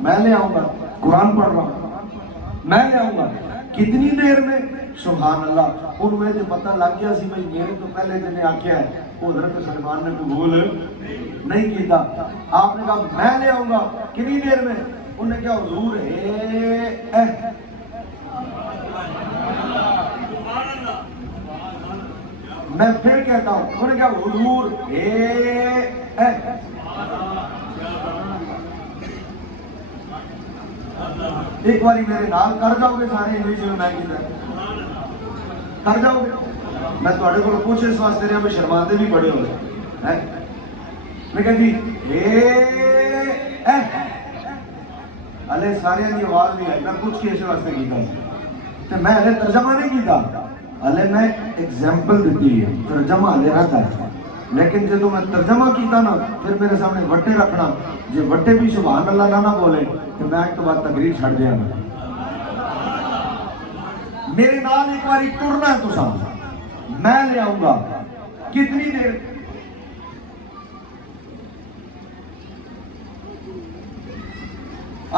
میں لے آؤں گا، قرآن پڑھ رہا ہوں، میں لے آؤں گا کتنی دیر میں؟ سبحان اللہ. ان میں جو پتہ لگ گیا سی بھائی میرے تو پہلے جنہیں آکھیا ہے وہ حضرت سلمان نے قبول نہیں کیتا. آپ نے کہا میں لے آؤں گا کتنی دیر میں؟ انہوں نے کہا حضور میں پھر کہتا ہوں، انہوں نے کہا حضور ایک باری میرے نال کر جاؤ گے سارے انگلش میں کیتا کر جاؤ گے؟ میں تھوڑے کو پوچھ اس واسطے رہا بھی شرماندے بھی بڑے ہوئے میں کہا جی ہلے سارے کی آواز نہیں آئی. میں پوچھ کے اس واسطے کیتا تو میں ہلے ترجمہ نہیں کیتا، ہلے میں ایگزامپل دیتی ہے، ترجمہ ہلے رہتا ہے. لیکن جب میں ترجمہ کیتا نا پھر میرے سامنے وٹے رکھنا، جب وٹے بھی سبحان اللہ نہ بولے تو میں ایک تو بعد تقریر چھڑ دیا. میرے نال ایک باری ٹرنا ہے تو سامنے میں لے آؤں گا کتنی دیر؟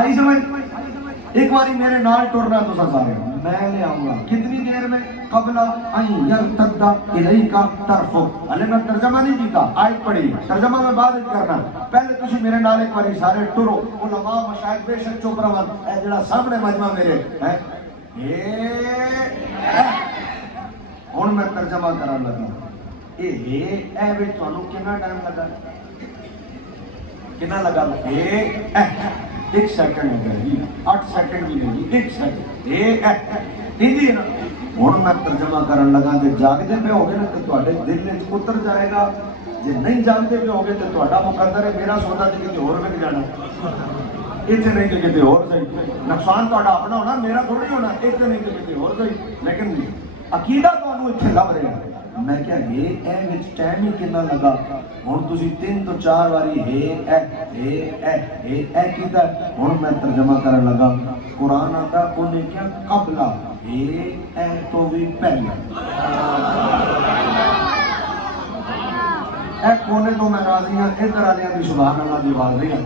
آئی سمجھ؟ ایک باری میرے نال ٹرنا ہے تو سارے میں لے آؤں گا کتنی دیر میں؟ قبل ان یرتد الیک طرفک. ہلے میں ترجمہ نہیں کیتا، آیت پڑھی، ترجمہ میں بعد کرنا. پہلے تسی میرے نال ایک باری سارے ٹرو، علماء مشائخ بے شک چپ رہون. اے جڑا سامنے مجمع میرے ہے ہن میں ترجمہ کرن لگا. اے وچ تانوں کتنا ٹائم لگا؟ کتنا لگا؟ ایک سیکنڈ لگا جی، 8 سیکنڈ بھی نہیں جی، 1 سیکنڈ جی نا. ہوں میں ترجمہ کرن لگا جی جاگتے پہ ہو گئے نا تو تھوڑے دل میں اتر جائے گا، جی نہیں جاگتے پہ ہو گئے تو تھوڑا مقدر ہے میرا سودا جی کسی اور وچ جانا اتنے نہیں تو کسی اور صحیح. نقصان تھوڑا اپنا ہونا، میرا تھوڑی ہونا، اتنے نہیں تو کسی اور صحیح. لیکن عقیدہ تمہیں اتنے لب رہا ہے. میں کیا ٹائم ہی کنا لگا؟ ہوں تھی 3 تو 4 باری کیتا. ہوں میں ترجمہ کرن لگا. قرآن آتا انہیں کیا قبلہ تو بھی پہلے. اے کونے تو میں راضی ہوں، ادھر والے کی سبحان اللہ کی آواز نہیں ہے،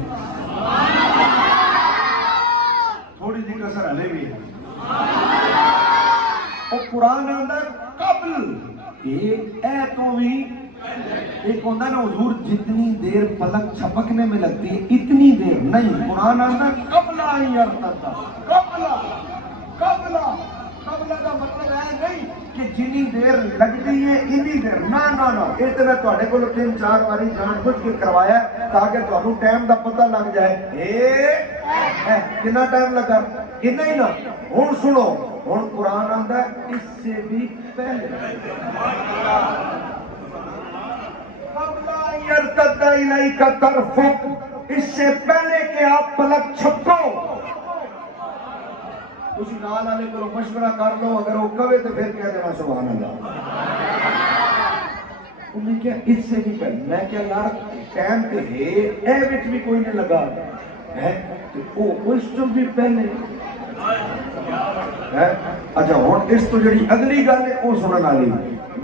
تھوڑی جی کسر ہلے بھی ہے. وہ قرآن آتا قبل تو بھی. ایک ہوتا نا حضور جتنی دیر پلک چھپکنے میں لگتی ہے اتنی دیر نہیں. قرآن آتا قبلہ ہی ارتدا. قبلہ کا مطلب ہے نہیں کہ جنی دیر لگتی ہے اتنی دیر، نہ یہ تو میں تھوڑے کو 3-4 باری جان بوجھ کے کروایا تاکہ تمہیں ٹائم کا پتہ لگ جائے. کتنا ٹائم لگا؟ کتنا ہی نا. ہوں سنو، ہوں قرآن آتا ہے اس سے بھی پہلے اس سے پہلے کہ آپ پلک چھپکو. تسی نال والے کو مشورہ کر لو، اگر وہ کہے تو پھر کہہ دینا سبحان اللہ. انہیں کیا اس سے بھی پہلے؟ میں کیا یار ٹائم تے ہے وچ بھی کوئی نہیں لگا ہے اس تو بھی پہلے. اچھا ہوں اس تو جڑی اگلی گل ہے وہ سنن والی.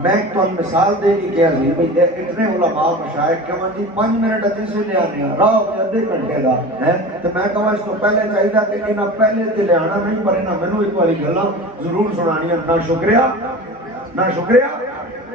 میں تو مثال دے کے کہہ رہی بھائی اتنے علماء مشائخ کہاں جی 5 منٹ ادھی سے لے آنے راہ ادھے گھنٹے کا ہے تو میں کہاں اس تو پہلے چاہیے کہ انہیں پہلے تے لے آنا نہیں پر انہیں مینوں ایک باری گلاں ضرور سنانیاں. نہ شکریہ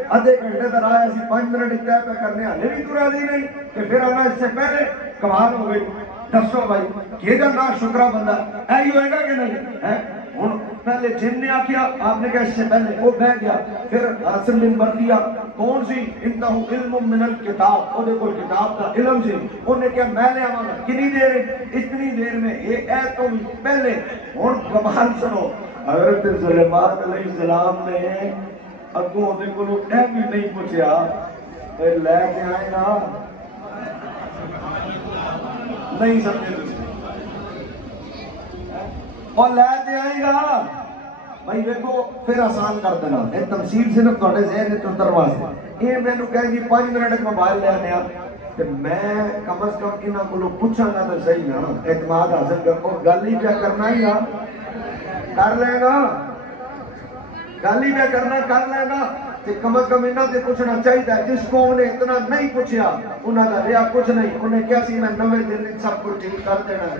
ادھے گھنٹے کا راہ اسی 5 منٹ طے پہ کرنے ہلے بھی تو راضی نہیں کہ پھر آنا اس سے پہلے کمال ہو گئی. دسو بھائی کہ نہ شکرا بندہ ایہی ہوئے گا کہ نہیں ہے؟ ہوں پہلے جن نے آکھیا آپ نے کہا اس سے پہلے وہ بہ گیا. پھر حاصل بن بردیا کون سی انتہو علم من الکتاب، وہ دیکھو کتاب کا علم سی. انہوں نے کہا میں لے آواں گا کتنی دیر؟ اتنی دیر میں تو بھی پہلے. ہوں کمال سنو، حضرت سلیمان علیہ السلام نے اگوں دے کولوں اے بھی نہیں پوچھیا لے کے آئے نا نہیں سمجھے اور لے کے آئے گا بھائی دیکھو پھر آسان کر دینا. یہ تمثیل صرف تھوڑے ذہن تو دروازے یہ مینوں کہے جی 5 منٹ موبائل لے آنے تو میں کم از کم انہاں کولوں پوچھاں گا تو صحیح نا اعتماد حاصل کر. اور گل ہی کیا کرنا ہی نا کر لے گا، گل ہی کیا کرنا کر لے گا. ਤੇ ਕਮ ਅਜ਼ ਕਮ ਇਹਨਾਂ ਤੇ ਪੁੱਛਣਾ ਚਾਹੀਦਾ। ਜਿਸ ਕੌਮ ਨੇ ਇਤਨਾ ਨਹੀਂ ਪੁੱਛਿਆ ਉਹਨਾਂ ਦਾ ਰਿਹਾ ਕੁਝ ਨਹੀਂ। ਉਹਨੇ ਕਿਹਾ ਸੀ ਮੈਂ 90 ਦਿਨ ਵਿੱਚ ਸਭ ਕੁਝ ਠੀਕ ਕਰ ਦੇਣਾ ਹੈ,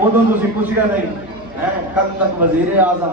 ਉਦੋਂ ਤੁਸੀਂ ਪੁੱਛਿਆ ਨਹੀਂ ਹੈ। ਕੱਲ ਤੱਕ ਵਜ਼ੀਰ ਆਜ਼ਮ